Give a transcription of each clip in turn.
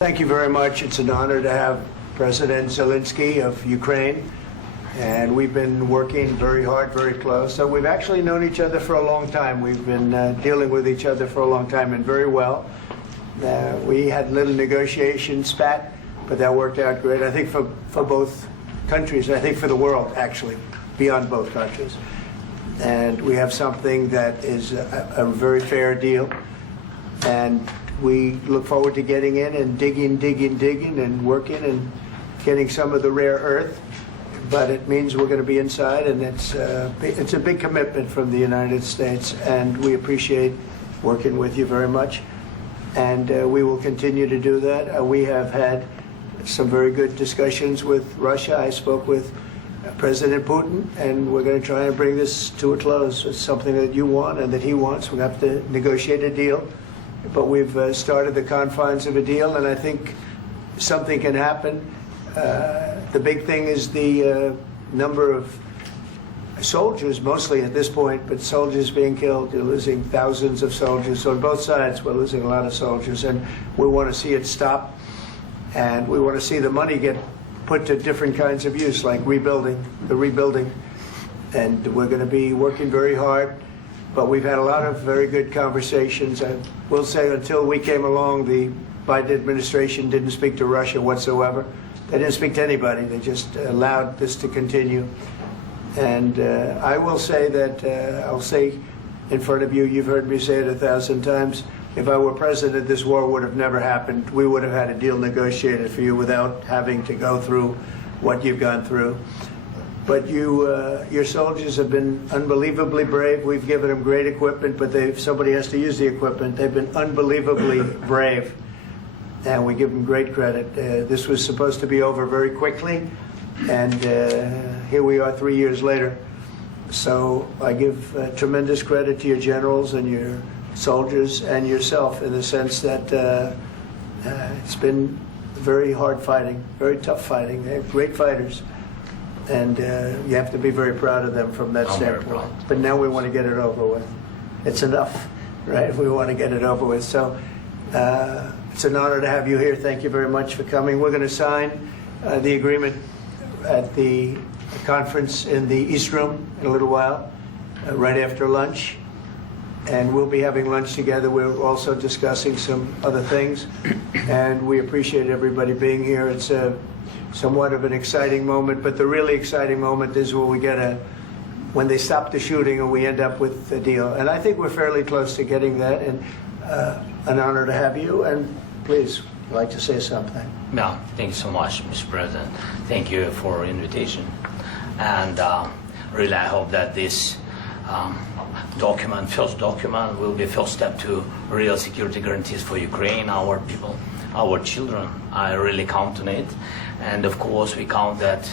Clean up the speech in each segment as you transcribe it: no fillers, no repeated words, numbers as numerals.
Thank you very much. It's an honor to have President Zelensky of Ukraine, and we've been working very hard, very close. So we've actually known each other for a long time. We've been dealing with each other for a long time, and very well. We had a little negotiation spat, but that worked out great, I think, for both countries, and I think for the world, actually, beyond both countries. And we have something that is a very fair deal, and we look forward to getting in and digging and working and getting some of the rare earth. But it means we're going to be inside, and it's a big commitment from the United States, and we appreciate working with you very much. And we will continue to do that. We have had some very good discussions with Russia. I spoke with President Putin, and we're going to try and bring this to a close. It's something that you want and that he wants. We have to negotiate a deal. But we've started the confines of a deal, and I think something can happen. The big thing is the number of soldiers, mostly at this point, but soldiers being killed. You're losing thousands of soldiers. So on both sides, we're losing a lot of soldiers, and we want to see it stop. And we want to see the money get put to different kinds of use, like rebuilding. And we're going to be working very hard. But we've had a lot of very good conversations. I will say until we came along, the Biden administration didn't speak to Russia whatsoever. They didn't speak to anybody. They just allowed this to continue. And I will say that, I'll say in front of you, you've heard me say it 1,000 times, if I were president, this war would have never happened. We would have had a deal negotiated for you without having to go through what you've gone through. But your soldiers have been unbelievably brave. We've given them great equipment, but somebody has to use the equipment. They've been unbelievably brave, and we give them great credit. This was supposed to be over very quickly, and here we are 3 years later. So I give tremendous credit to your generals and your soldiers and yourself in the sense that it's been very hard fighting, very tough fighting. They're great fighters. And you have to be very proud of them from that standpoint. But now we want to get it over with. It's enough, right? We want to get it over with. So it's an honor to have you here. Thank you very much for coming. We're going to sign the agreement at the conference in the East Room in a little while, right after lunch. And we'll be having lunch together. We're also discussing some other things. And we appreciate everybody being here. It's somewhat of an exciting moment, but the really exciting moment is when they stop the shooting and we end up with a deal. And I think we're fairly close to getting that, and an honor to have you. And please, I'd like to say something. Well, thank you so much, Mr. President. Thank you for the invitation. And really, I hope that this first document, will be a first step to real security guarantees for Ukraine, our people, our children. I really count on it. And of course, we count that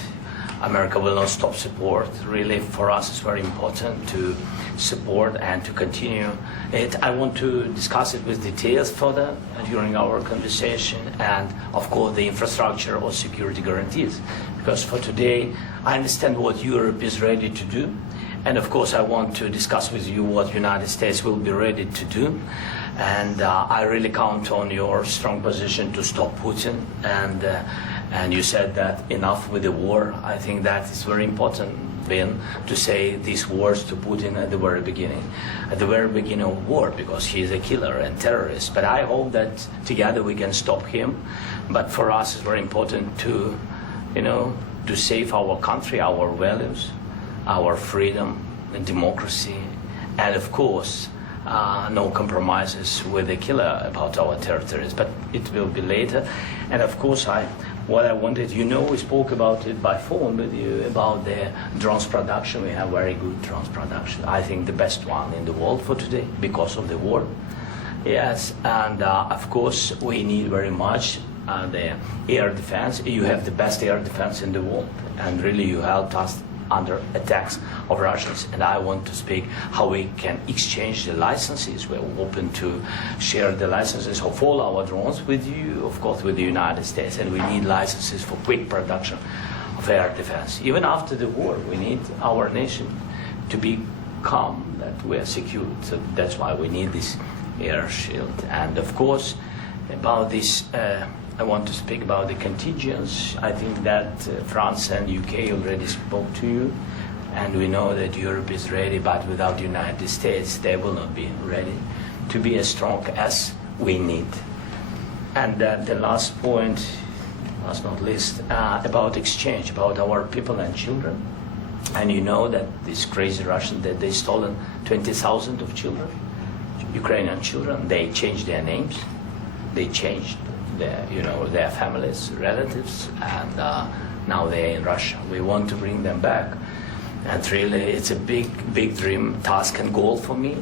America will not stop support. Really, for us, it's very important to support and to continue it. I want to discuss it with details further during our conversation, and of course, the infrastructure or security guarantees. Because for today, I understand what Europe is ready to do. And of course, I want to discuss with you what the United States will be ready to do. And I really count on your strong position to stop Putin. And you said that enough with the war. I think that is very important, Ben, to say these words to Putin at the very beginning of war, because he is a killer and terrorist. But I hope that together we can stop him. But for us, it's very important to save our country, our values, our freedom and democracy, and of course, no compromises with the killer about our territories, but it will be later. And of course, what I wanted, we spoke about it by phone with you, about the drones production. We have very good drones production. I think the best one in the world for today because of the war. Yes, and of course, we need very much the air defense. You have the best air defense in the world, and really you helped us under attacks of Russians. And I want to speak how we can exchange the licenses. We're open to share the licenses of all our drones with you, of course, with the United States. And we need licenses for quick production of air defense. Even after the war, we need our nation to be calm, that we are secure. So that's why we need this air shield. And of course, about this I want to speak about the contingents. I think that France and UK already spoke to you, and we know that Europe is ready, but without the United States, they will not be ready to be as strong as we need. And the last point, last not least, about exchange, about our people and children. And you know that these crazy Russians, that they stolen 20,000 of children, Ukrainian children. They changed their names, they changed their families, relatives, and now they're in Russia. We want to bring them back, and really, it's a big dream, task, and goal for me,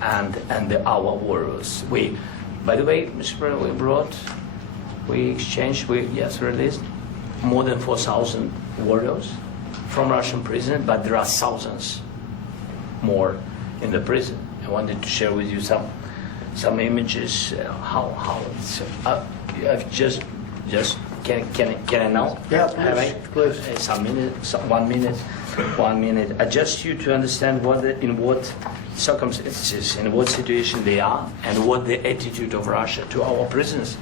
and our warriors. By the way, Mr. President, we exchanged, released more than 4,000 warriors from Russian prison, but there are thousands more in the prison. I wanted to share with you some images. How it's. I've just can I now? Yeah, please. Some minute, 1 minute, 1 minute. I just you to understand in what circumstances, in what situation they are, and what the attitude of Russia to our prisoners.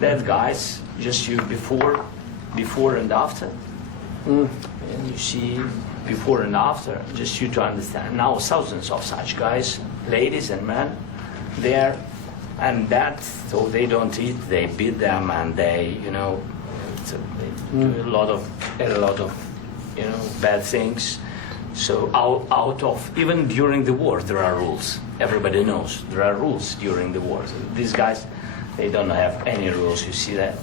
That guys, just you before and after. And you see before and after, just you to understand. Now thousands of such guys, ladies and men, there, and that, so they don't eat, they beat them, and they do a lot of bad things. So out of, even during the war, there are rules. Everybody knows there are rules during the war. So these guys, they don't have any rules. You see that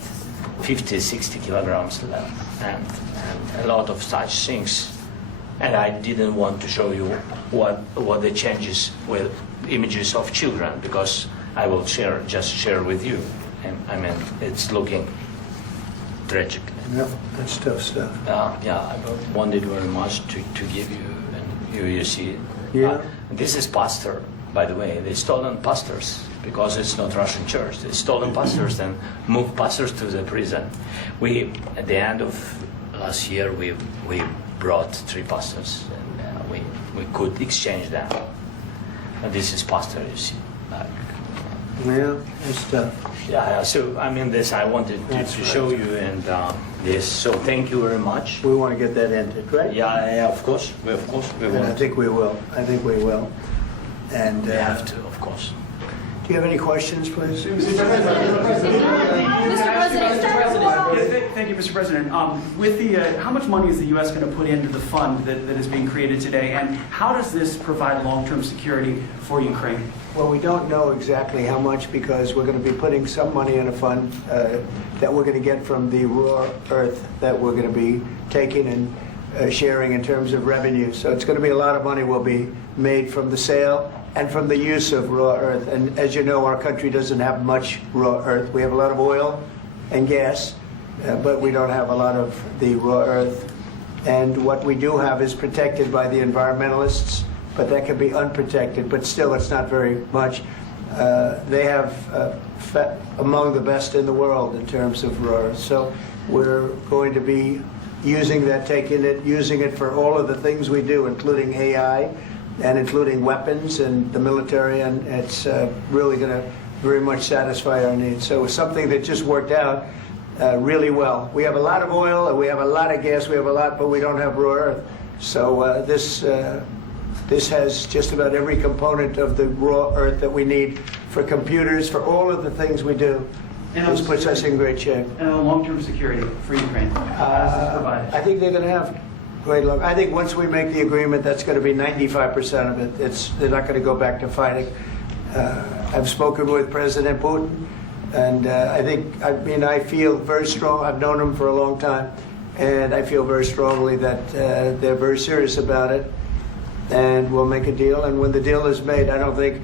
50, 60 kilograms left, and a lot of such things. And I didn't want to show you what the changes with images of children, because I will share with you. And I mean, it's looking tragic. Yeah, that's tough stuff. I wanted very much to give you, and you see it. Yeah. This is pastor, by the way. They stolen pastors, because it's not Russian church. They stolen pastors and moved pastors to the prison. At the end of last year, we brought 3 pastors, and we could exchange them. And this is pastor, you see. Yeah, that's tough. Yeah. So I mean, this I wanted to show you, and this. So thank you very much. We want to get that ended, right? Yeah. Of course. We And I want. think we will. And We have to, of course. do you have any questions, please? Thank you, Mr. President. With the, how much money is the U.S. going to put into the fund that is being created today, and how does this provide long-term security for Ukraine? Well, we don't know exactly how much, because we're going to be putting some money in a fund that we're going to get from the raw earth that we're going to be taking and sharing in terms of revenue. So it's going to be a lot of money will be made from the sale and from the use of raw earth. And as you know, our country doesn't have much raw earth. We have a lot of oil and gas, but we don't have a lot of the raw earth. And what we do have is protected by the environmentalists, but that can be unprotected, but still it's not very much. They have among the best in the world in terms of raw earth. So we're going to be using that, using it for all of the things we do, including AI and including weapons and the military, and it's really going to very much satisfy our needs. So it's something that just worked out really well. We have a lot of oil, and we have a lot of gas, we have a lot, but we don't have raw earth. So this has just about every component of the raw earth that we need for computers, for all of the things we do. This puts us in great shape. And long-term security for Ukraine. How does this provide? I think they're going to have great luck. I think once we make the agreement, that's going to be 95% of it. They're not going to go back to fighting. I've spoken with President Putin, and I feel very strong. I've known him for a long time, and I feel very strongly that they're very serious about it, and we'll make a deal. And when the deal is made, I don't think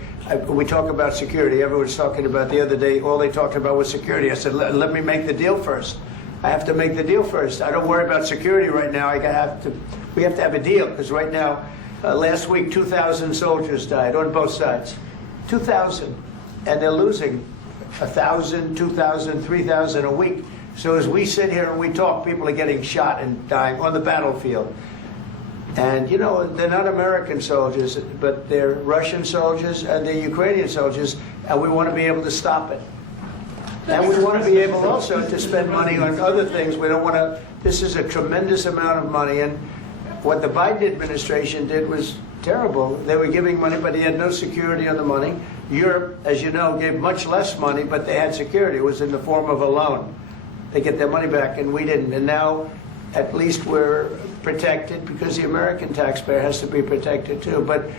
we talk about security. Everyone's talking about the other day. All they talked about was security. I said, let me make the deal first. I have to make the deal first. I don't worry about security right now. We have to have a deal, because right now, last week, 2,000 soldiers died on both sides. 2,000, and they're losing 1,000, 2,000, 3,000 a week. So as we sit here and we talk, people are getting shot and dying on the battlefield. And they're not American soldiers, but they're Russian soldiers and they're Ukrainian soldiers, and we want to be able to stop it. And we want to be able also to spend money on other things. We don't want to, this is a tremendous amount of money. And what the Biden administration did was terrible. They were giving money, but they had no security on the money. Europe, as you know, gave much less money, but they had security. It was in the form of a loan. They get their money back, and we didn't. And now, at least we're protected because the American taxpayer has to be protected too. But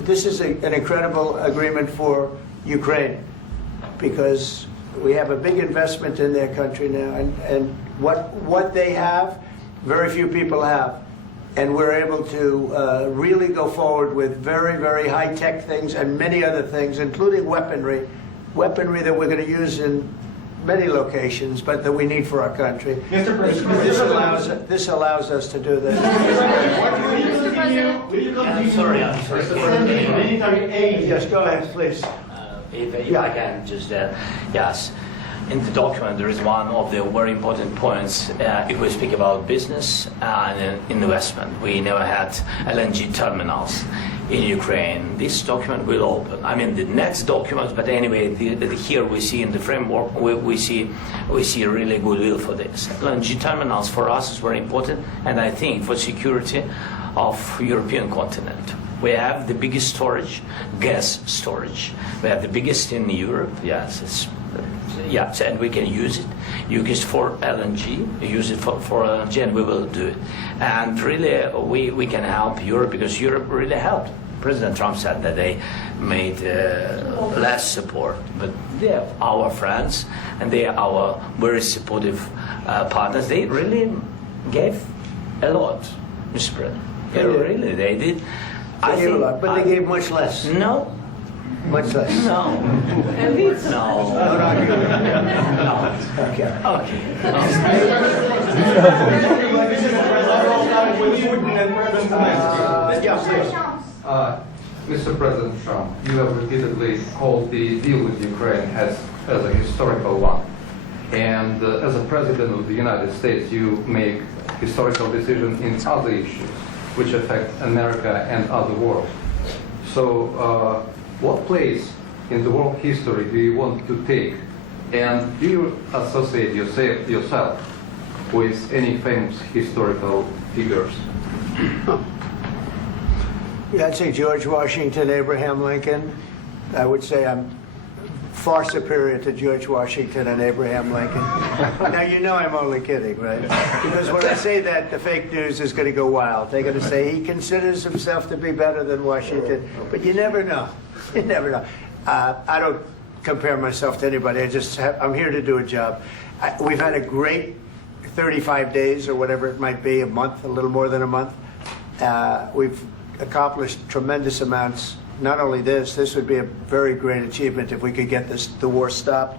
this is an incredible agreement for Ukraine because we have a big investment in their country now, and what they have, very few people have. And we're able to really go forward with very, very high-tech things and many other things, including weaponry that we're going to use in many locations, but that we need for our country. Mr. President, This allows us to do this. will you continue sorry. sending military aid? Yes, go ahead, please. If I can just, yes. In the document, there is one of the very important points. If we speak about business and investment, we never had LNG terminals in Ukraine. This document will open. I mean, the next document, but anyway, here we see in the framework, we see really goodwill for this. LNG terminals for us is very important, and I think for security of European continent. We have the biggest storage, gas storage. We have the biggest in Europe. Yes, yes, and we can use it. Use it for LNG. Use it for LNG, and we will do it. And really, we can help Europe because Europe really helped. President Trump said that they made less support, but they are our friends and they are our very supportive partners. They really gave a lot, Mr. President. They did. They gave a lot, but they gave much less. No. Much less. No. No. No. Okay. Mr. President Trump, you have repeatedly called the deal with Ukraine as a historical one. And as a President of the United States, you make historical decisions in other issues which affect America and other world. So what place in the world history do you want to take? And do you associate yourself with any famous historical figures? Yeah, I'd say George Washington, Abraham Lincoln. I would say I'm far superior to George Washington and Abraham Lincoln. Now, you know I'm only kidding, right? Because when I say that, the fake news is going to go wild. They're going to say he considers himself to be better than Washington. But you never know. You never know. I don't compare myself to anybody. I'm here to do a job. We've had a great 35 days or whatever it might be, a month, a little more than a month. We've accomplished tremendous amounts. Not only this would be a very great achievement if we could get the war stopped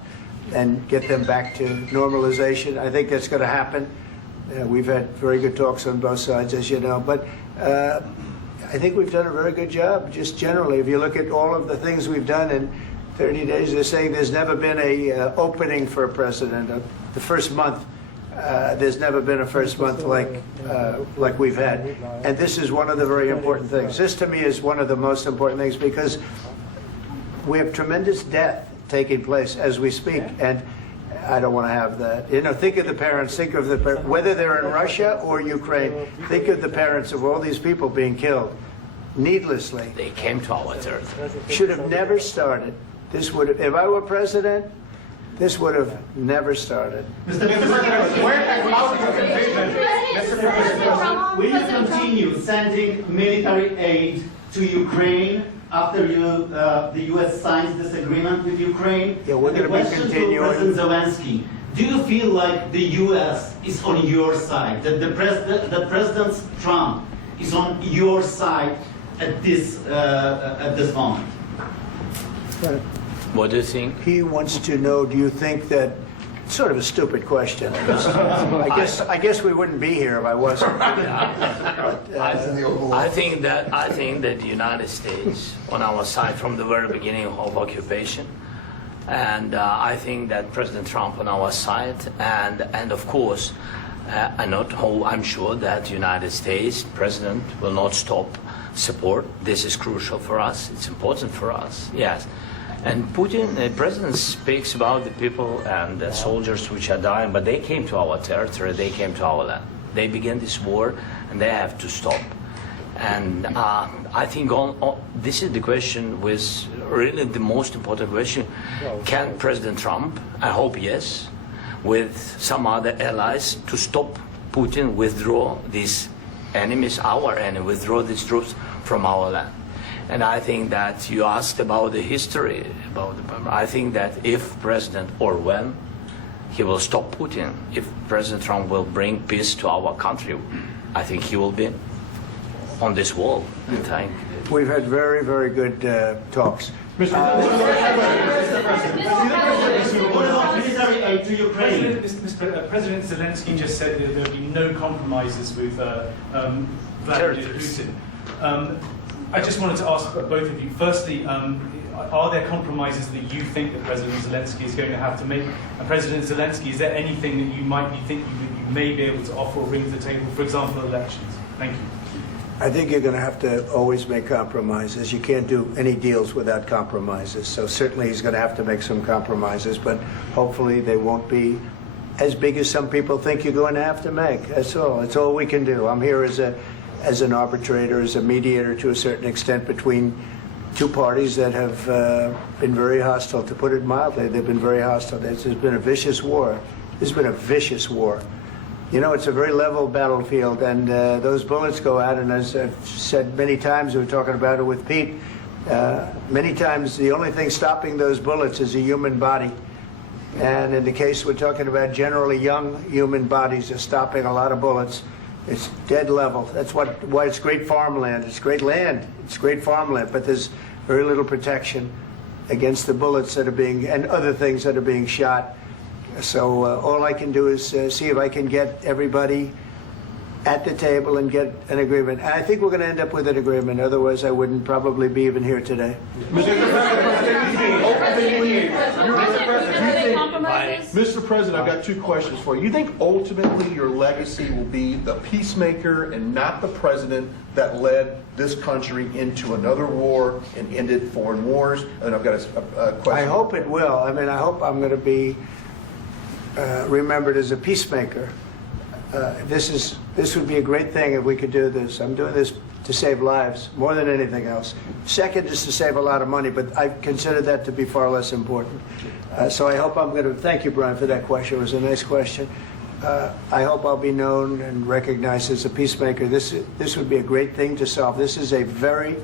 and get them back to normalization. I think that's going to happen. We've had very good talks on both sides, as you know. But I think we've done a very good job, just generally. If you look at all of the things we've done in 30 days, they're saying there's never been a opening for a president. The first month, there's never been a first month like we've had. And this is one of the very important things. This, to me, is one of the most important things because we have tremendous death taking place as we speak. And I don't want to have that. You know, think of the parents, whether they're in Russia or Ukraine, think of the parents of all these people being killed needlessly. They came to our territory. Should have never started. This would have, if I were president, this would have never started. Mr. President, where and how do you envision, Mr. President, will you continue sending military aid to Ukraine after the U.S. signs this agreement with Ukraine? Yeah, we're going to be continuing. To President Zelensky, do you feel like the U.S. is on your side, that President Trump is on your side at this moment? What do you think? He wants to know, do you think that, sort of a stupid question. I guess we wouldn't be here if I wasn't. I think that the United States on our side from the very beginning of occupation, and I think that President Trump on our side, and of course, I'm sure that the United States President will not stop support. This is crucial for us. It's important for us. Yes. And Putin, the president, speaks about the people and the soldiers which are dying, but they came to our territory, they came to our land. They began this war, and they have to stop. And I think this is the question, with really the most important question. Can President Trump, I hope yes, with some other allies, to stop Putin, withdraw these enemies, our enemy, withdraw these troops from our land? And I think that you asked about the history, I think that if President, or when, he will stop Putin, if President Trump will bring peace to our country, I think he will be on this wall. We've had very, very good talks. What about military aid to Ukraine? President Zelensky just said that there will be no compromises with Vladimir Putin. I just wanted to ask both of you, firstly, are there compromises that you think that President Zelensky is going to have to make? And President Zelensky, is there anything that you might be thinking that you may be able to offer or bring to the table, for example, elections? Thank you. I think you're going to have to always make compromises. You can't do any deals without compromises. So certainly he's going to have to make some compromises, but hopefully they won't be as big as some people think you're going to have to make. That's all. That's all we can do. I'm here as an arbitrator, as a mediator to a certain extent between two parties that have been very hostile. To put it mildly, they've been very hostile. There's been a vicious war. There's been a vicious war. You know, it's a very level battlefield, and those bullets go out, and as I've said many times, we were talking about it with Pete, many times the only thing stopping those bullets is a human body. And in the case we're talking about, generally young human bodies are stopping a lot of bullets. It's dead level. That's why it's great farmland. It's great land. It's great farmland, but there's very little protection against the bullets that are being, and other things that are being shot. So all I can do is see if I can get everybody at the table and get an agreement. And I think we're going to end up with an agreement. Otherwise, I wouldn't probably be even here today. Mr. President, I've got two questions for you. You think ultimately your legacy will be the peacemaker and not the president that led this country into another war and ended foreign wars? And I've got a question. I hope it will. I mean, I hope I'm going to be remembered as a peacemaker. This would be a great thing if we could do this. I'm doing this to save lives more than anything else. Second is to save a lot of money, but I consider that to be far less important. So I hope I'm going to, thank you, Brian, for that question. It was a nice question. I hope I'll be known and recognized as a peacemaker. This would be a great thing to solve. This is a very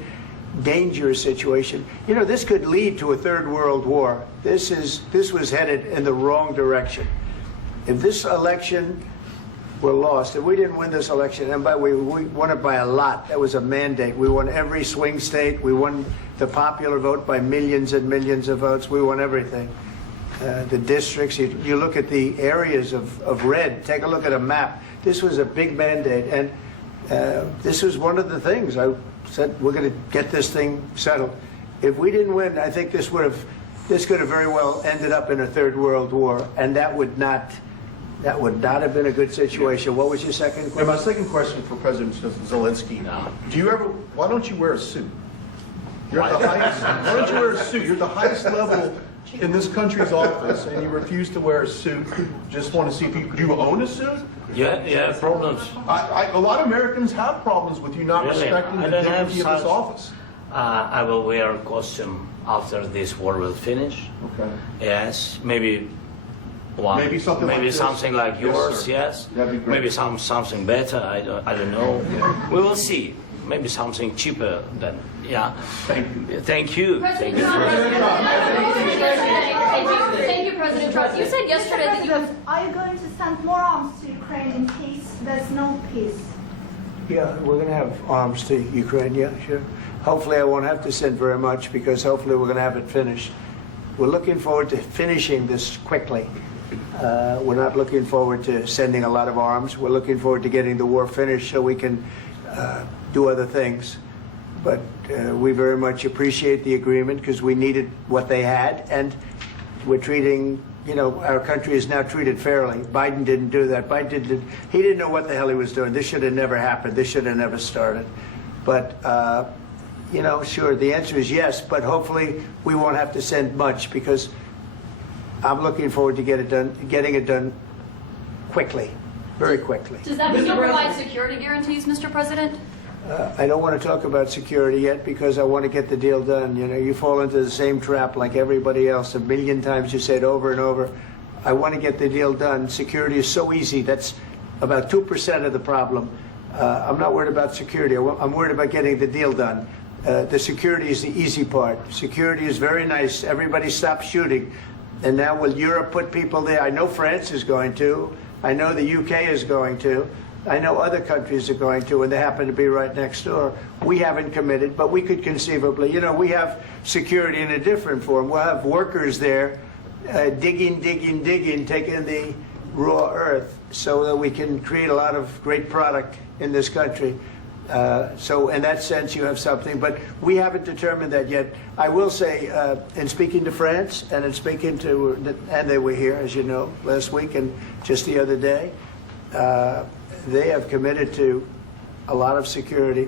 dangerous situation. You know, this could lead to a third world war. This was headed in the wrong direction. If this election were lost, if we didn't win this election, and we won it by a lot, that was a mandate. We won every swing state. We won the popular vote by millions and millions of votes. We won everything. The districts, you look at the areas of red, take a look at a map. This was a big mandate, and this was one of the things. I said, we're going to get this thing settled. If we didn't win, I think this could have very well ended up in a third world war, and that would not have been a good situation. What was your second question? And my second question for President Zelensky, why don't you wear a suit? You're at the highest, why don't you wear a suit? You're at the highest level in this country's office, and you refuse to wear a suit. Just want to see if do you own a suit? Yeah, problems. A lot of Americans have problems with you not respecting the dignity of this office. I will wear a costume after this war will finish. Okay. Yes, maybe Maybe something like this? Something like yours, yes. That'd be great. Maybe something better, I don't know. Yeah. We will see. Maybe something cheaper than, yeah. Thank you. Thank you. President Trump. Thank you, President Trump. You said yesterday that you have... Are you going to send more arms to Ukraine in peace? There's no peace. Yeah, we're going to have arms to Ukraine, yeah, sure. Hopefully I won't have to send very much, because hopefully we're going to have it finished. We're looking forward to finishing this quickly. We're not looking forward to sending a lot of arms. We're looking forward to getting the war finished so we can do other things. But we very much appreciate the agreement, because we needed what they had, and we're treating, you know, our country is now treated fairly. Biden didn't do that. He didn't know what the hell he was doing. This should have never happened. This should have never started. But you know, sure, the answer is yes, but hopefully we won't have to send much because I'm looking forward to getting it done quickly, very quickly. Does that mean you'll provide security guarantees, Mr. President? I don't want to talk about security yet because I want to get the deal done. You know, you fall into the same trap like everybody else. A million times you say it over and over. I want to get the deal done. Security is so easy. That's about 2% of the problem. I'm not worried about security. I'm worried about getting the deal done. The security is the easy part. Security is very nice. Everybody stopped shooting. And now will Europe put people there? I know France is going to. I know the UK is going to. I know other countries are going to, and they happen to be right next door. We haven't committed, but we could conceivably. You know, we have security in a different form. We'll have workers there digging, taking the raw earth so that we can create a lot of great product in this country. So in that sense, you have something, but we haven't determined that yet. I will say, in speaking to France and in speaking to, and they were here, as you know, last week and just the other day, they have committed to a lot of security.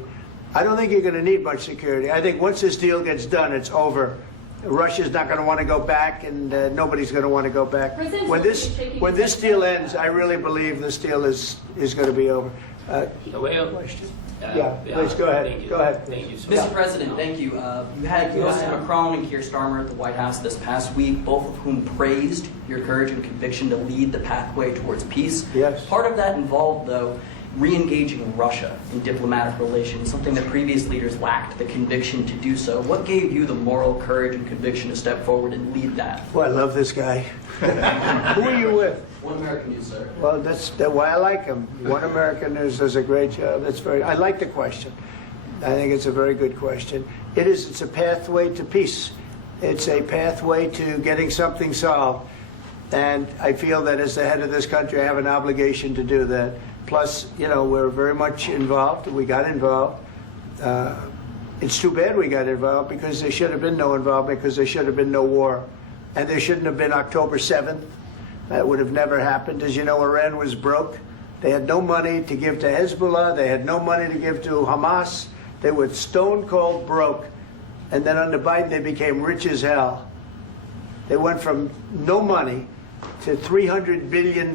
I don't think you're going to need much security. I think once this deal gets done, it's over. Russia's not going to want to go back, and nobody's going to want to go back. When this deal ends, I really believe this deal is going to be over. Question? Yeah, please go ahead. Thank you. Go ahead. Thank you, sir. Mr. President, thank you. You had President Macron and Keir Starmer at the White House this past week, both of whom praised your courage and conviction to lead the pathway towards peace. Yes. Part of that involved, though, re-engaging Russia in diplomatic relations, something that previous leaders lacked the conviction to do so. What gave you the moral courage and conviction to step forward and lead that? Well, I love this guy. Who are you with? One American News, sir. Well, that's why I like him. One American News does a great job. I like the question. I think it's a very good question. It's a pathway to peace. It's a pathway to getting something solved. And I feel that as the head of this country, I have an obligation to do that. Plus, you know, we're very much involved. We got involved. It's too bad we got involved because there should have been no involvement because there should have been no war. And there shouldn't have been October 7th. That would have never happened. As you know, Iran was broke. They had no money to give to Hezbollah. They had no money to give to Hamas. They were stone cold broke. And then under Biden, they became rich as hell. They went from no money to $300 billion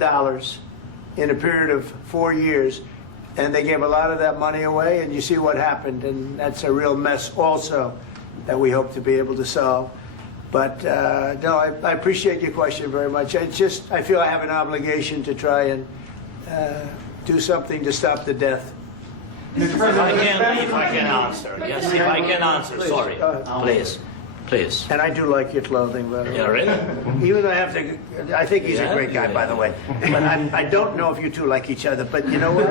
in a period of 4 years. And they gave a lot of that money away, and you see what happened. And that's a real mess also that we hope to be able to solve. But no, I appreciate your question very much. I feel I have an obligation to try and do something to stop the death. If I can answer. Yes, if I can answer. Please, Sorry. go ahead. Please. And I do like your clothing, by the way. Yeah, really? Even though I think he's a great guy, by the way. But I don't know if you two like each other. But you know what?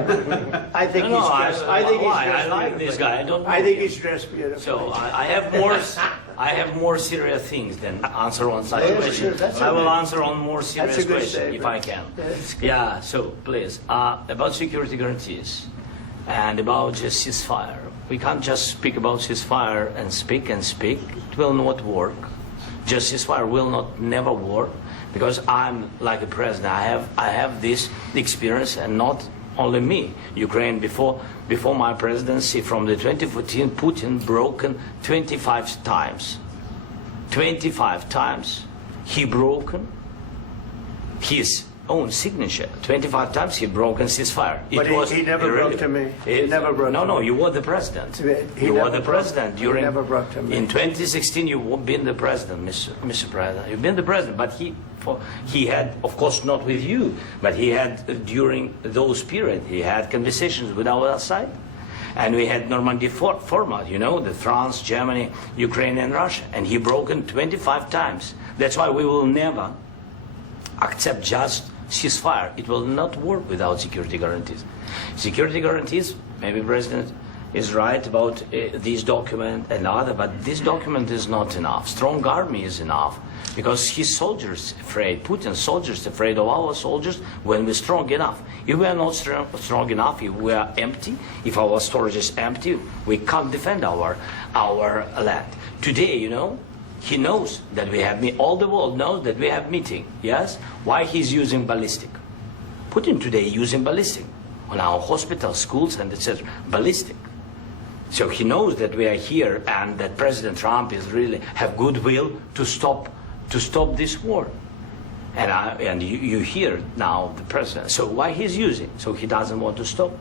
I think he's dressed. I like this guy. I don't know I think him. he's dressed beautifully. So I have more serious things than answer on such Yeah, questions. sure, I will answer on more serious That's a good questions statement. if I can. That's good. Yeah. So please, about security guarantees and about just ceasefire. We can't just speak about ceasefire and speak and speak. It will not work. Just ceasefire will never work because I'm like a president. I have this experience, and not only me. Ukraine before my presidency, from the 2014, Putin broken 25 times. 25 times he broken his own signature. 25 times he broken ceasefire. But he never broke to me. He never broke to me. No, you were the president. He You were never the broke- president he during. never broke to me. In 2016, you've been the president, Mr. President. You've been the president, but he had, of course, not with you, but he had during those periods. He had conversations with our side, and we had Normandy format. You know, the France, Germany, Ukraine, and Russia, and he broken 25 times. That's why we will never accept just ceasefire. It will not work without security guarantees. Security guarantees, maybe President is right about this document and other, but this document is not enough. Strong army is enough because his soldiers afraid, Putin's soldiers afraid of our soldiers when we're strong enough. If we are not strong enough, if we are empty, if our storage is empty, we can't defend our land. Today, you know, he knows that we have all the world knows that we have meeting. Yes, why he's using ballistic? Putin today using ballistic on our hospitals, schools, and etc. Ballistic. So he knows that we are here and that President Trump is really have goodwill to stop this war. And you hear now the president. So why he's using? So he doesn't want to stop.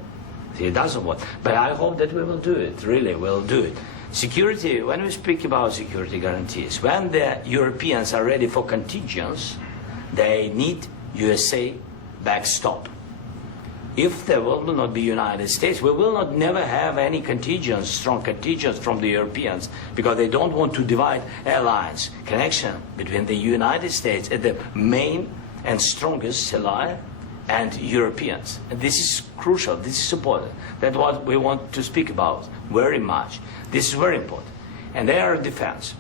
He doesn't want. But I hope that we will do it. Really, we'll do it. Security. When we speak about security guarantees, when the Europeans are ready for contingents, they need USA backstop. If there will not be United States, we will not never have any contingents, strong contingents from the Europeans, because they don't want to divide alliance connection between the United States and the main and strongest ally and Europeans. And this is crucial. This is important. That's what we want to speak about very much. This is very important. And air defense.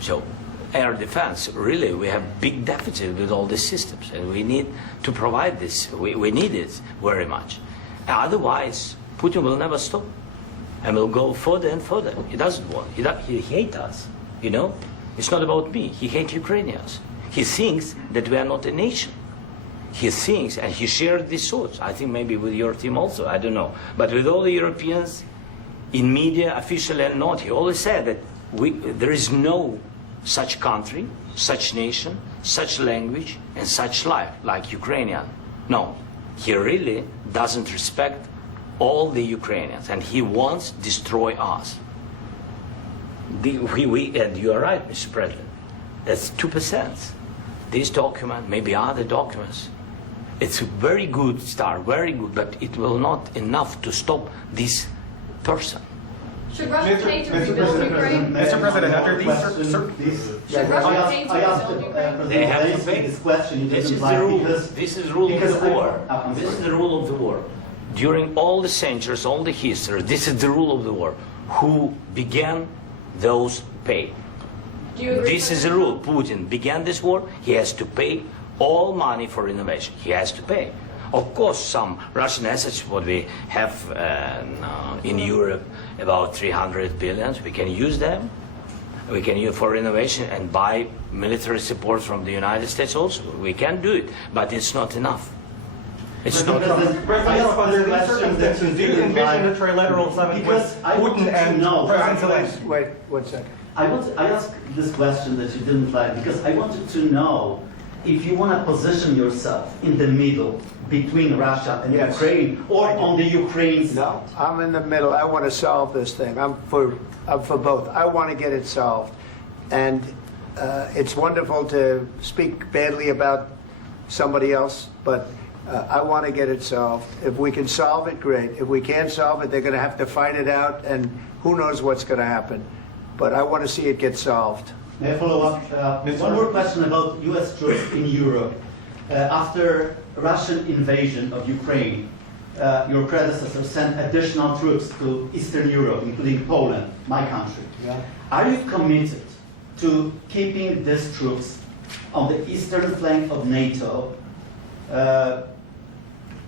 So air defense, really, we have big deficit with all these systems, and we need to provide this. We need it very much. Otherwise, Putin will never stop, and will go further and further. He doesn't want. He hates us. You know, it's not about me. He hates Ukrainians. He thinks that we are not a nation. He thinks, and he shared these thoughts. I think maybe with your team also. I don't know, but with all the Europeans, in media, officially and not, he always said that there is no such country, such nation, such language, and such life like Ukrainian. No, he really doesn't respect all the Ukrainians, and he wants to destroy us. And you are right, Mr. President. That's 2%. This document, maybe other documents, it's a very good start, very good, but it will not enough to stop this person. Should Russia pay to rebuild Ukraine? Mr. President, under these Should Russia pay to rebuild Ukraine? They have to pay. This question you This didn't is like the rule. because This is the rule of because the war. I'm This is sorry. the rule of the war. During all the centuries, all the history, this is the rule of the war. Who began, those pay. Do you agree? This is the rule. Putin began this war. He has to pay all money for innovation. He has to pay. Of course, some Russian assets, what we have in Europe, about 300 billion, we can use them. We can use for innovation and buy military support from the United States also. We can do it, but it's not enough. It's not enough. President, under these circumstances, do you envision a trilateral summit with Putin and President Zelensky? Wait 1 second. I asked this question that you didn't like because I wanted to know if you want to position yourself in the middle between Russia and Yes. Ukraine or on the Ukraine's. No, I'm in the middle. I want to solve this thing. I'm for both. I want to get it solved. And it's wonderful to speak badly about somebody else, but I want to get it solved. If we can solve it, great. If we can't solve it, they're going to have to fight it out, and who knows what's going to happen. But I want to see it get solved. May I follow up? One more question about U.S. troops in Europe. After Russian invasion of Ukraine, your predecessor sent additional troops to Eastern Europe, including Poland, my country. Yeah. Are you committed to keeping these troops on the eastern flank of NATO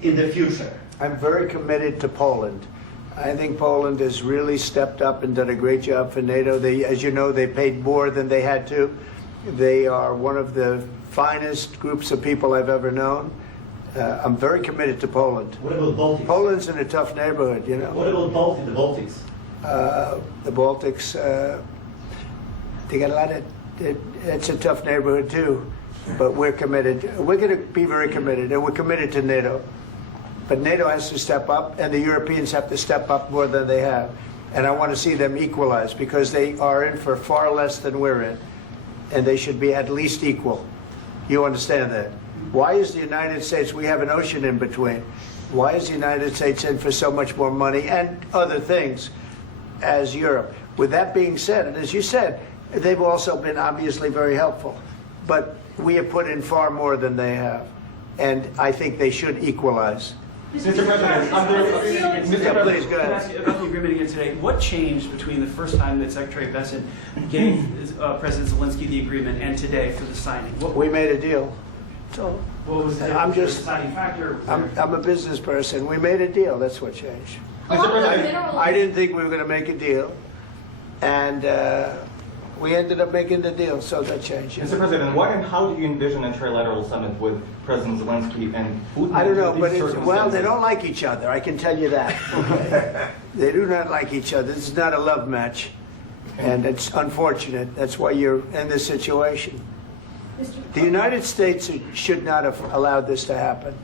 in the future? I'm very committed to Poland. I think Poland has really stepped up and done a great job for NATO. They, as you know, they paid more than they had to. They are one of the finest groups of people I've ever known. I'm very committed to Poland. What about Baltics? Poland's in a tough neighborhood, you know. What about the Baltics? The Baltics, they got a lot of, it's a tough neighborhood too. But we're committed. We're going to be very committed, and we're committed to NATO. But NATO has to step up, and the Europeans have to step up more than they have. And I want to see them equalize, because they are in for far less than we're in. And they should be at least equal. You understand that? Why is the United States, we have an ocean in between. Why is the United States in for so much more money and other things as Europe? With that being said, and as you said, they've also been obviously very helpful. But we have put in far more than they have. And I think they should equalize. Mr. President, Yeah, please, go can I ahead. ask you about the agreement again today? What changed between the first time that Secretary Bessent gave President Zelensky the agreement and today for the signing? We made a deal. So What was the I'm just- deciding factor? I'm a business person. We made a deal. That's what changed. A lot of the mineral- I didn't think we were going to make a deal. And We ended up making the deal, so that changed. Mr. President, what and how do you envision a trilateral summit with President Zelensky and Putin? I don't know, under but these well, they circumstances? don't like each other, I can tell you that. Okay? They do not like each other. This is not a love match, and it's unfortunate. That's why you're in this situation. The United States should not have allowed this to happen,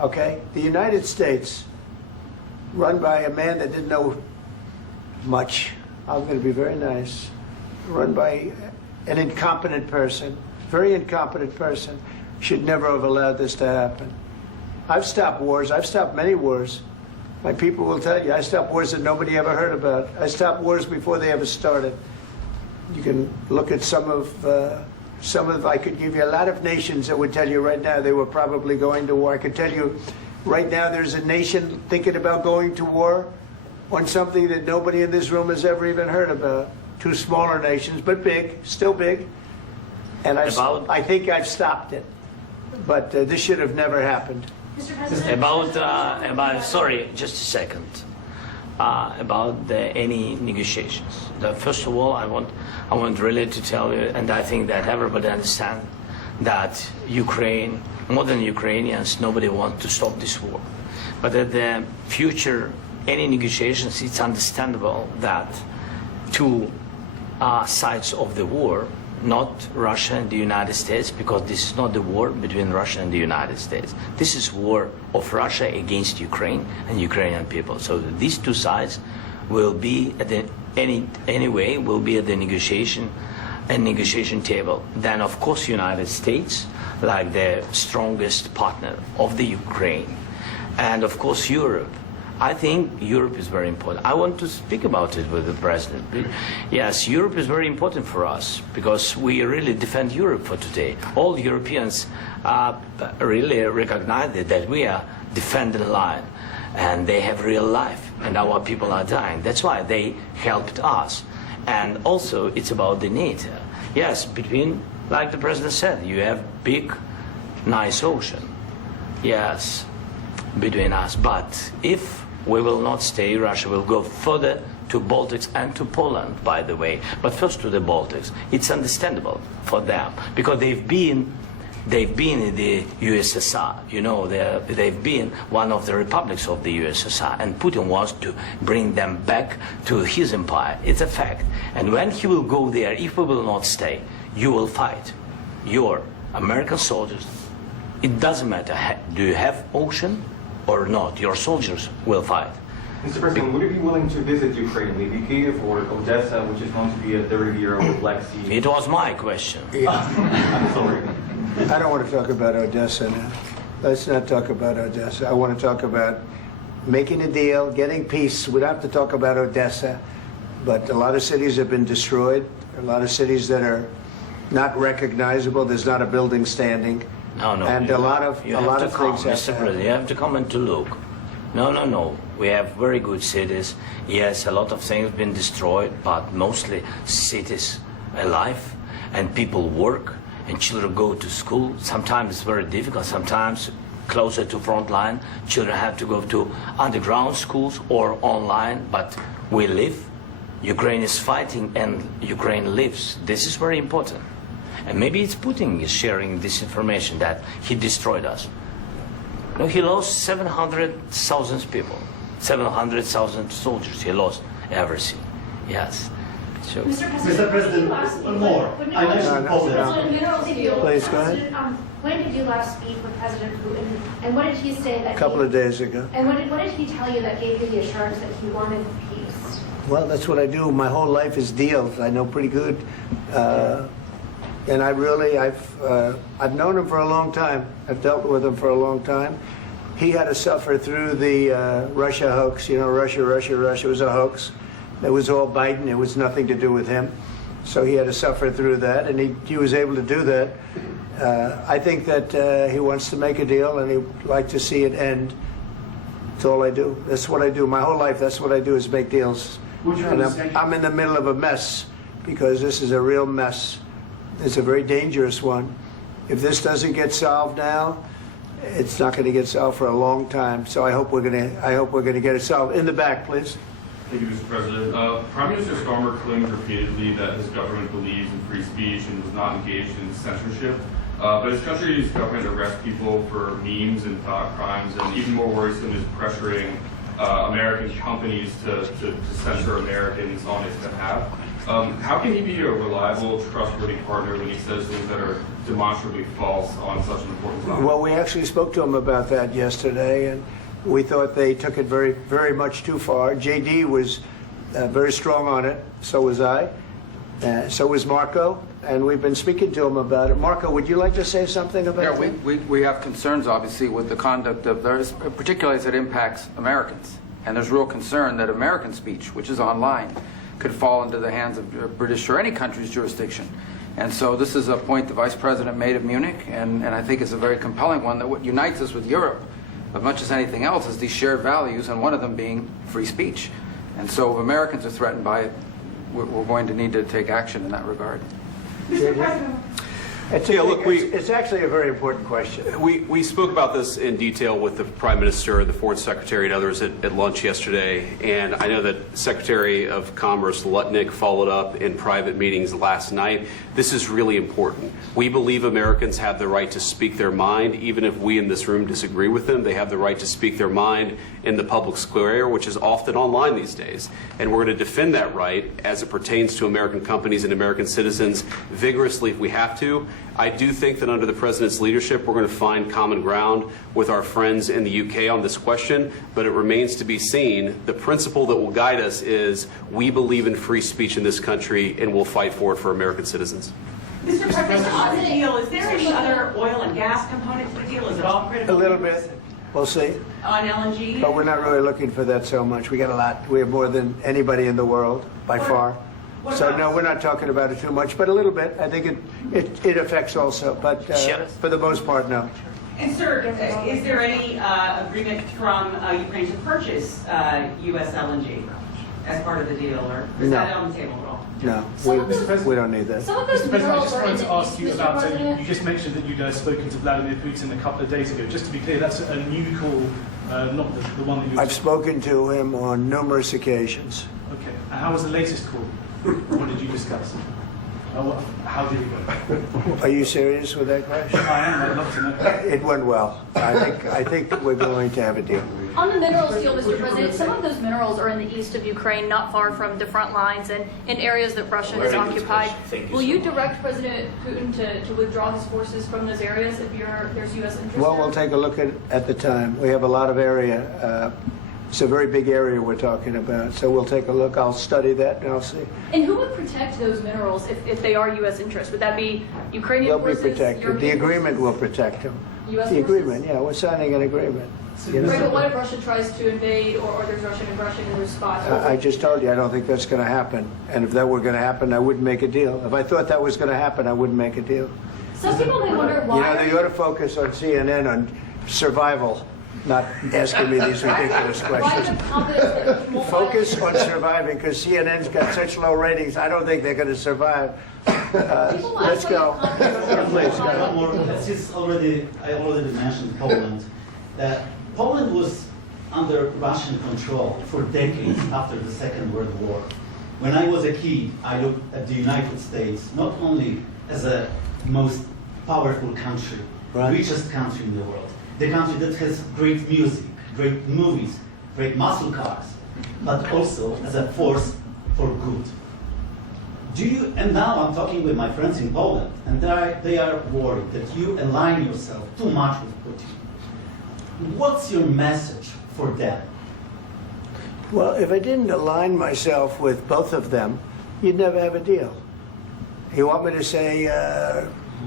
okay? The United States, run by a man that didn't know much, I'm going to be very nice, run by an incompetent person, very incompetent person, should never have allowed this to happen. I've stopped wars. I've stopped many wars. My people will tell you, I stopped wars that nobody ever heard about. I stopped wars before they ever started. You can look at some of, I could give you a lot of nations that would tell you right now they were probably going to war. I could tell you right now there's a nation thinking about going to war on something that nobody in this room has ever even heard about. Two smaller nations, but big, still big. And I think I've stopped it. But this should have never happened. Mr. President, Sorry, just a second. About any negotiations. First of all, I want really to tell you, and I think that everybody understands that Ukraine, more than Ukrainians, nobody wants to stop this war. But at the future, any negotiations, it's understandable that two sides of the war, not Russia and the United States, because this is not the war between Russia and the United States. This is war of Russia against Ukraine and Ukrainian people. So these two sides will be at the will be at the negotiation table. Then of course United States, like the strongest partner of the Ukraine, and of course Europe. I think Europe is very important. I want to speak about it with the president. Yes, Europe is very important for us because we really defend Europe for today. All Europeans really recognize that we are defending the line, and they have real life, and our people are dying. That's why they helped us. And also, it's about the NATO. Yes, between, like the president said, you have big, nice ocean. Yes, between us. But if we will not stay, Russia will go further to Baltics and to Poland, by the way. But first to the Baltics. It's understandable for them because they've been in the USSR. You know, they've been one of the republics of the USSR, and Putin wants to bring them back to his empire. It's a fact. And when he will go there, if we will not stay, you will fight. Your American soldiers, it doesn't matter, do you have ocean or not, your soldiers will fight. Mr. President, would you be willing to visit Ukraine, maybe Kyiv or Odessa, which is known to be a dirty area of the Black Sea? It was my question. I'm sorry. I don't want to talk about Odessa now. Let's not talk about Odessa. I want to talk about making a deal, getting peace. We don't have to talk about Odessa, but a lot of cities have been destroyed. A lot of cities that are not recognizable. There's not a building standing. No, and a lot of things. Mr. President, you have to come and to look. No. We have very good cities. Yes, a lot of things have been destroyed, but mostly cities alive, and people work, and children go to school. Sometimes it's very difficult. Sometimes closer to front line, children have to go to underground schools or online. But we live. Ukraine is fighting, and Ukraine lives. This is very important. And maybe it's Putin is sharing this information that he destroyed us. No, he lost 700,000 people, 700,000 soldiers. He lost everything. Yes. So. Mr. President, one more. I mentioned Poland. Please, go ahead. When did you last speak with President Putin, and what did he say that? A couple of days ago. And what did he tell you that gave you the assurance that he wanted peace? Well, that's what I do. My whole life is deals. I know pretty good. And I've known him for a long time. I've dealt with him for a long time. He had to suffer through the Russia hoax. You know, Russia was a hoax. It was all Biden. It was nothing to do with him. So he had to suffer through that, and he was able to do that. I think that he wants to make a deal, and he'd like to see it end. That's all I do. That's what I do. My whole life, that's what I do is make deals. And I'm in the middle of a mess because this is a real mess. It's a very dangerous one. If this doesn't get solved now, it's not going to get solved for a long time. So I hope we're going to get it solved. In the back, please. Thank you, Mr. President. Prime Minister Starmer claimed repeatedly that his government believes in free speech and was not engaged in censorship. But his country's government arrests people for memes and thought crimes, and even more worrisome is pressuring American companies to censor Americans on his behalf. How can he be a reliable, trustworthy partner when he says things that are demonstrably false on such an important topic? Well, we actually spoke to him about that yesterday, and we thought they took it very, very much too far. JD was very strong on it. So was I. So was Marco. And we've been speaking to him about it. Marco, would you like to say something about that? Yeah, we have concerns, obviously, with the conduct of theirs, particularly as it impacts Americans. And there's real concern that American speech, which is online, could fall into the hands of British or any country's jurisdiction. And so this is a point the Vice President made at Munich, and I think it's a very compelling one, that what unites us with Europe, as much as anything else, is these shared values, and one of them being free speech. And so if Americans are threatened by it, we're going to need to take action in that regard. Mr. President. It's actually a very important question. We spoke about this in detail with the Prime Minister, the Foreign Secretary, and others at lunch yesterday. And I know that Secretary of Commerce Lutnick followed up in private meetings last night. This is really important. We believe Americans have the right to speak their mind, even if we in this room disagree with them. They have the right to speak their mind in the public square, which is often online these days. And we're going to defend that right as it pertains to American companies and American citizens vigorously if we have to. I do think that under the President's leadership, we're going to find common ground with our friends in the UK on this question, but it remains to be seen. The principle that will guide us is we believe in free speech in this country, and we'll fight for it for American citizens. Mr. President, on the deal, is there any other oil and gas component to the deal? Is it all critical? A little bit. We'll see. On LNG? But we're not really looking for that so much. We got a lot. We have more than anybody in the world, by far. So no, we're not talking about it too much, but a little bit. I think it affects also, but for the most part, no. And sir, is there any agreement from Ukraine to purchase U.S. LNG as part of the deal, or is that on the table at all? No, we don't need that. Mr. President, I just wanted to ask you about, you just mentioned that you'd spoken to Vladimir Putin a couple of days ago. Just to be clear, that's a new call, not the one that you... I've spoken to him on numerous occasions. Okay. And how was the latest call? What did you discuss? How did it go? Are you serious with that question? I am. I'd love to know. It went well. I think we're going to have a deal. On the minerals deal, Mr. President, some of those minerals are in the east of Ukraine, not far from the front lines and in areas that Russia has occupied. Will you direct President Putin to withdraw his forces from those areas if there's U.S. interest? Well, we'll take a look at the time. We have a lot of area. It's a very big area we're talking about, so we'll take a look. I'll study that, and I'll see. And who would protect those minerals if they are U.S. interests? Would that be Ukrainian forces? They'll be protected. European The agreement forces? will protect them. U.S. The forces? agreement, yeah, we're signing an agreement. Right, but what if Russia tries to invade or there's Russian aggression in response? I just told you I don't think that's going to happen. And if that were going to happen, I wouldn't make a deal. If I thought that was going to happen, I wouldn't make a deal. Some people may wonder why... You know, they ought to focus on CNN on survival, not asking me these ridiculous questions. Focus on surviving, because CNN's got such low ratings. I don't think they're going to survive. Let's go. Please, go. I already mentioned Poland. That Poland was under Russian control for decades after the Second World War. When I was a kid, I looked at the United States not only as a most powerful country, richest country in the world, the country that has great music, great movies, great muscle cars, but also as a force for good. And now I'm talking with my friends in Poland, and they are worried that you align yourself too much with Putin. What's your message for them? Well, if I didn't align myself with both of them, you'd never have a deal. You want me to say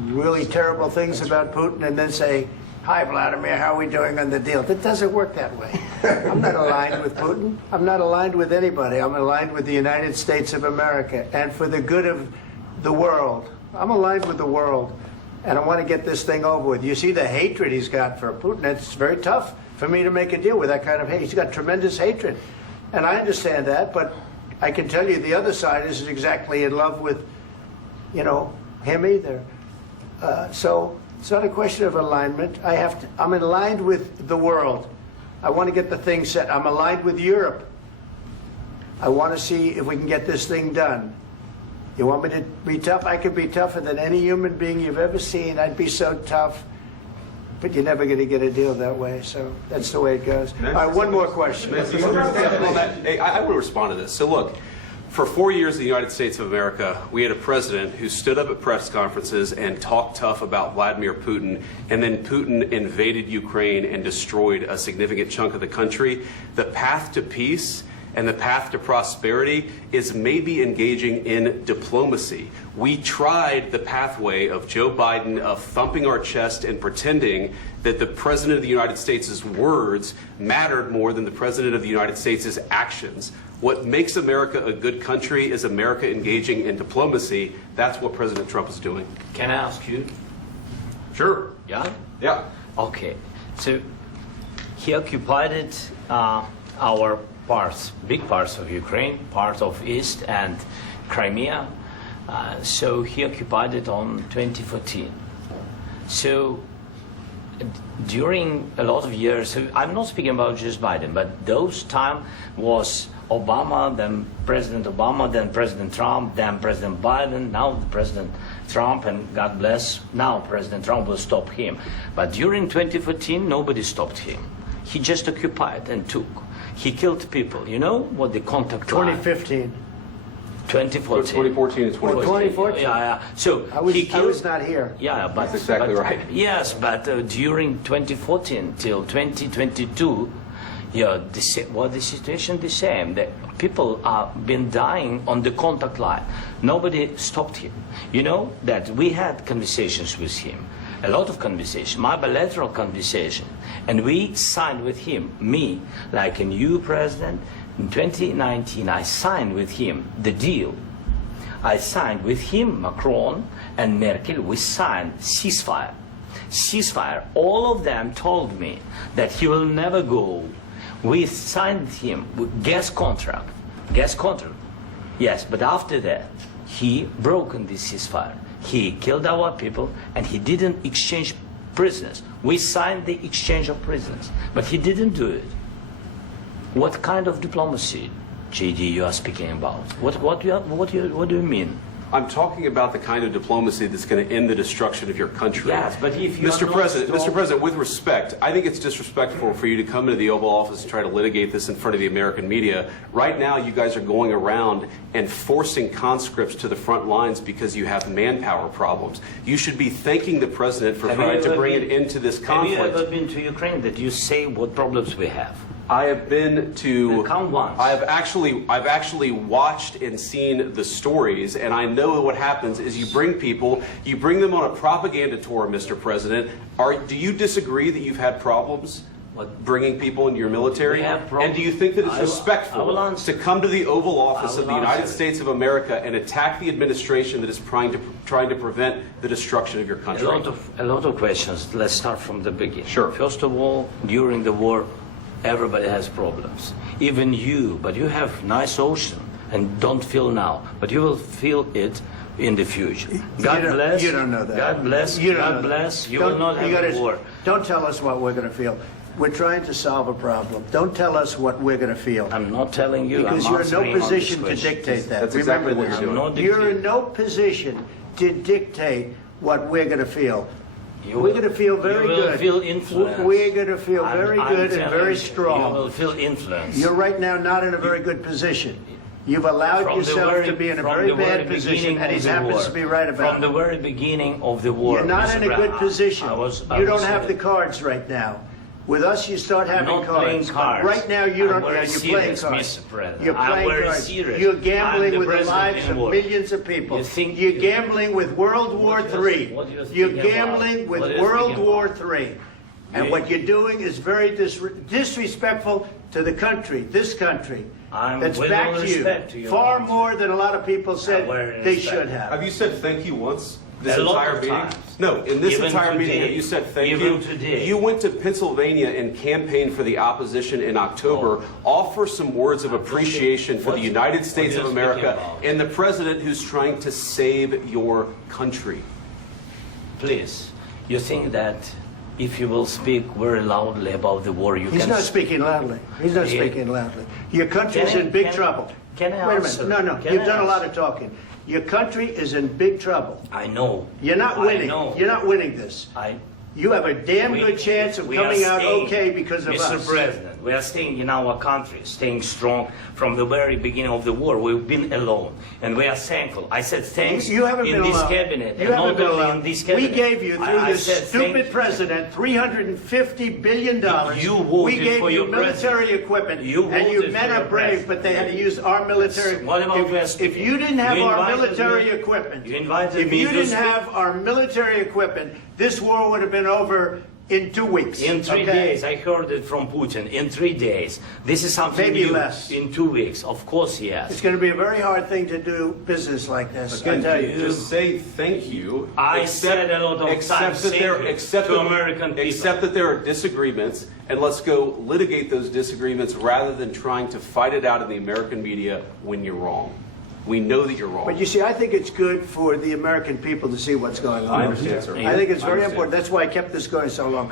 really terrible things about Putin and then say, "Hi, Vladimir, how are we doing on the deal?" That doesn't work that way. I'm not aligned with Putin. I'm not aligned with anybody. I'm aligned with the United States of America and for the good of the world. I'm aligned with the world, and I want to get this thing over with. You see the hatred he's got for Putin. It's very tough for me to make a deal with that kind of hate. He's got tremendous hatred, and I understand that, but I can tell you the other side isn't exactly in love with, him either. So it's not a question of alignment. I'm aligned with the world. I want to get the thing set. I'm aligned with Europe. I want to see if we can get this thing done. You want me to be tough? I could be tougher than any human being you've ever seen. I'd be so tough. But you're never going to get a deal that way, so that's the way it goes. All right, one more question. I will respond to this. So look, for 4 years in the United States of America, we had a president who stood up at press conferences and talked tough about Vladimir Putin, and then Putin invaded Ukraine and destroyed a significant chunk of the country. The path to peace and the path to prosperity is maybe engaging in diplomacy. We tried the pathway of Joe Biden of thumping our chest and pretending that the President of the United States' words mattered more than the President of the United States' actions. What makes America a good country is America engaging in diplomacy. That's what President Trump is doing. Can I ask you? Sure. Yeah? Yeah. Okay. So he occupied our parts, big parts of Ukraine, part of East and Crimea. So he occupied it on 2014. So during a lot of years, so I'm not speaking about just Biden, but those time was Obama, then President Obama, then President Trump, then President Biden, now the President Trump, and God bless, now President Trump will stop him. But during 2014, nobody stopped him. He just occupied and took. He killed people. You know what the contact line? 2015. 2014 2014. and 2015. 2014. Yeah. So I was killed, not here. Yeah, but that's exactly right. Yes, but during 2014 till 2022, yeah, the situation the same. The people have been dying on the contact line. Nobody stopped him. You know that we had conversations with him, a lot of conversation, my bilateral conversation, and we signed with him, me, like a new president. In 2019, I signed with him the deal. I signed with him, Macron and Merkel, we signed ceasefire. Ceasefire. All of them told me that he will never go. We signed him with gas contract. Gas contract. Yes, but after that, he broken this ceasefire. He killed our people and he didn't exchange prisoners. We signed the exchange of prisoners, but he didn't do it. What kind of diplomacy, JD, you are speaking about? What do you mean? I'm talking about the kind of diplomacy that's going to end the destruction of your country. Yes, but if you Mr. President, with respect, I think it's disrespectful for you to come into the Oval Office and try to litigate this in front of the American media. Right now, you guys are going around and forcing conscripts to the front lines because you have manpower problems. You should be thanking the President for trying to bring an end to this conflict. Have you ever been to Ukraine that you say what problems we have? I have been to. Count once. I've actually watched and seen the stories, and I know what happens is you bring them on a propaganda tour, Mr. President. Do you disagree that you've had problems bringing people into your military? And do you think that it's respectful to come to the Oval Office of the United States of America and attack the administration that is trying to prevent the destruction of your country? A lot of questions. Let's start from the beginning. Sure. First of all, during the war, everybody has problems. Even you, but you have nice ocean and don't feel now, but you will feel it in the future. God bless. You don't know that. God bless. God bless. You will not have a war. Don't tell us what we're going to feel. We're trying to solve a problem. Don't tell us what we're going to feel. I'm not telling you. Because you're in no position to dictate that. That's exactly what you're doing. You're in no position to dictate what we're going to feel. We're going to feel very good. You will feel influence. We're going to feel very good and very strong. You will feel influence. You're right now not in a very good position. You've allowed yourself to be in a very bad position, and he happens to be right about it. From the very beginning of the war. You're not in a good position. You don't have the cards right now. With us, you start having cards. Right now, you don't. You're playing cards. You're playing cards. You're gambling with the lives of millions of people. You're gambling with World War III. You're gambling with World War III. And what you're doing is very disrespectful to the country, this country. That's back to you. Far more than a lot of people said they should have. Have you said thank you once? This entire meeting? No, in this entire meeting, have you said thank you? You went to Pennsylvania and campaigned for the opposition in October. Offer some words of appreciation for the United States of America and the president who's trying to save your country. Please, you think that if you will speak very loudly about the war, you He's can... not speaking loudly. He's not Yeah. speaking loudly. Your country's Can I- in big can I- trouble. can I Wait a answer? minute. No, Can you've I done a lot answer? of talking. Your country is in big trouble. I know. You're not I winning. know. You're not winning this. You have a damn good chance of we are coming out staying, okay because of Mr. us. President, we are staying in our country, staying strong from the very beginning of the war. We've been alone, and we are thankful. I said thanks You haven't in been this alone. cabinet, You and haven't not been only alone. in this cabinet. We gave you, through I this said stupid president, $350 billion. You voted we gave for you your military president. equipment, You and you voted men for are your brave, president. but they had to use our military. What about West? If you didn't have You our invited military me- equipment, You invited if me you to didn't speak. have our military equipment, this war would have been over in 2 weeks. In 3 okay? days, I heard it from Putin. In 3 days, this is something Maybe new. less. In 2 weeks, of course, yes. It's going to be a very hard thing to do business like this. I Again, tell you. just say thank you. I said a lot of times thank you to American people. Accept that there are disagreements, and let's go litigate those disagreements rather than trying to fight it out in the American media when you're wrong. We know that you're wrong. But you see, I think it's good for the American people to see what's going on. I understand, sir. I think it's I very understand. important. That's why I kept this going so long.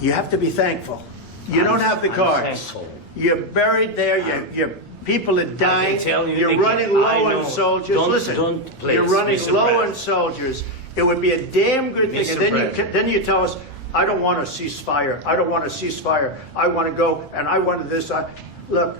You have to be thankful. You don't have the I'm cards. thankful. You're buried there. Your people are dying. tell you You're again, running I low know. on soldiers. Don't- Listen, don't please, you're running Mr. low President. on soldiers. It would be a damn good thing. Mr. And then President. then you tell us, I don't want a ceasefire. I don't want a ceasefire. I want to go and I want this. Look.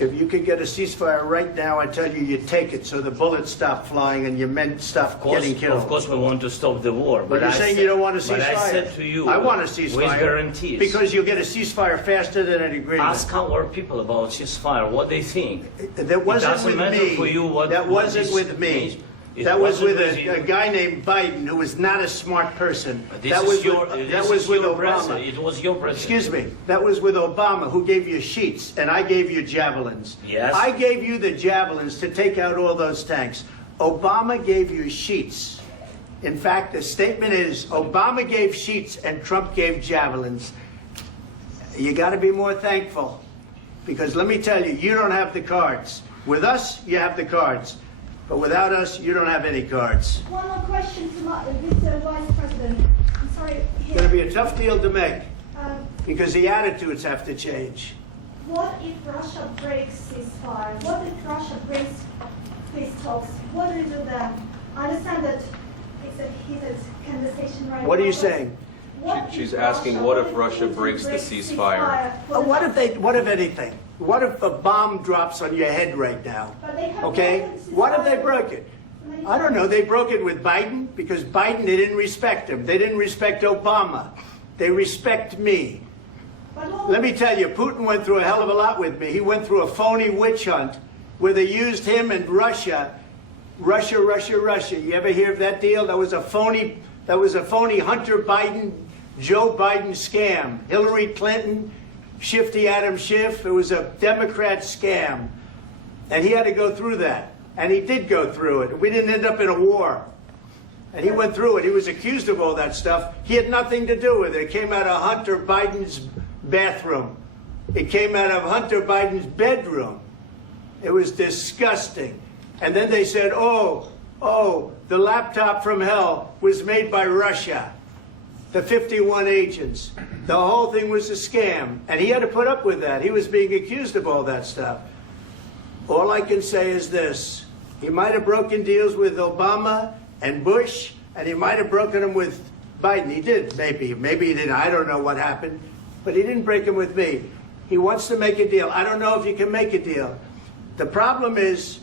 If you could get a ceasefire right now, I tell you, you take it so the bullets stop flying and your men stop getting killed. Of course, we want to stop the war. But you're saying you don't want a ceasefire. But I said to you, I want a ceasefire. with guarantees. Because you'll get a ceasefire faster than an agreement. Ask our people about ceasefire, what they think. That wasn't It doesn't with matter me. for you what That what wasn't this with me. means. It That was wasn't with you. a guy named Biden who was not a smart person. This That is was your, with, this that was is with your Obama. president. It was your president. Excuse me. That was with Obama, who gave you sheets, and I gave you javelins. Yes. I gave you the javelins to take out all those tanks. Obama gave you sheets. In fact, the statement is Obama gave sheets and Trump gave javelins. You got to be more thankful, because let me tell you, you don't have the cards. With us, you have the cards. But without us, you don't have any cards. One more question to Mr. Vice President. I'm sorry. It's going to be a tough deal to make, Um, because the attitudes have to change. What if Russia breaks ceasefire? What if Russia breaks peace talks? What do you do then? I understand that it's a heated conversation right now. What are you but saying? what She's if asking, what if Russia Putin breaks the breaks ceasefire? What if anything? What if a bomb drops on your head right now? But they have Okay? broken ceasefire. What if they broke it? I don't know. They broke it with Biden, because Biden, they didn't respect him. They didn't respect Obama. They respect me. Let me tell you, Putin went through a hell of a lot with me. He went through a phony witch hunt where they used him and Russia. Russia. You ever hear of that deal? That was a phony Hunter Biden, Joe Biden scam. Hillary Clinton, Shifty Adam Schiff. It was a Democrat scam. And he had to go through that. And he did go through it. We didn't end up in a war. And he went through it. He was accused of all that stuff. He had nothing to do with it. It came out of Hunter Biden's bathroom. It came out of Hunter Biden's bedroom. It was disgusting. And then they said, oh, the laptop from hell was made by Russia. The 51 agents. The whole thing was a scam. And he had to put up with that. He was being accused of all that stuff. All I can say is this. He might have broken deals with Obama and Bush, and he might have broken them with Biden. He did, maybe. Maybe he didn't. I don't know what happened. But he didn't break them with me. He wants to make a deal. I don't know if you can make a deal. The problem is,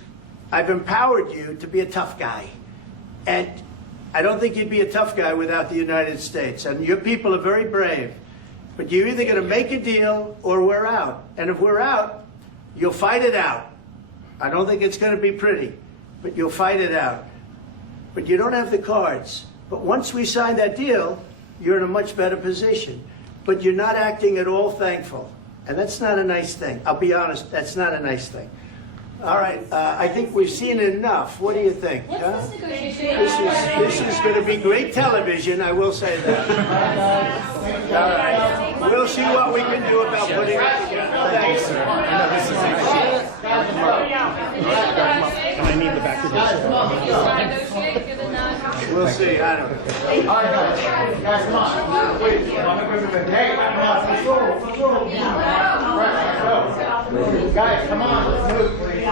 I've empowered you to be a tough guy. And I don't think you'd be a tough guy without the United States. And your people are very brave. But you're either going to make a deal or we're out. And if we're out, you'll fight it out. I don't think it's going to be pretty, but you'll fight it out. But you don't have the cards. But once we sign that deal, you're in a much better position. But you're not acting at all thankful. And that's not a nice thing. I'll be honest, that's not a nice thing. All right, I think we've seen enough. What do you think? Huh? This is going to be great television, I will say that. All right. We'll see what we can do about putting it together. Thanks. I need the back of this. We'll see. I don't know. All right, guys, come on. Please. Hey, come on. Right, let's go. Guys, come on. Let's move, please.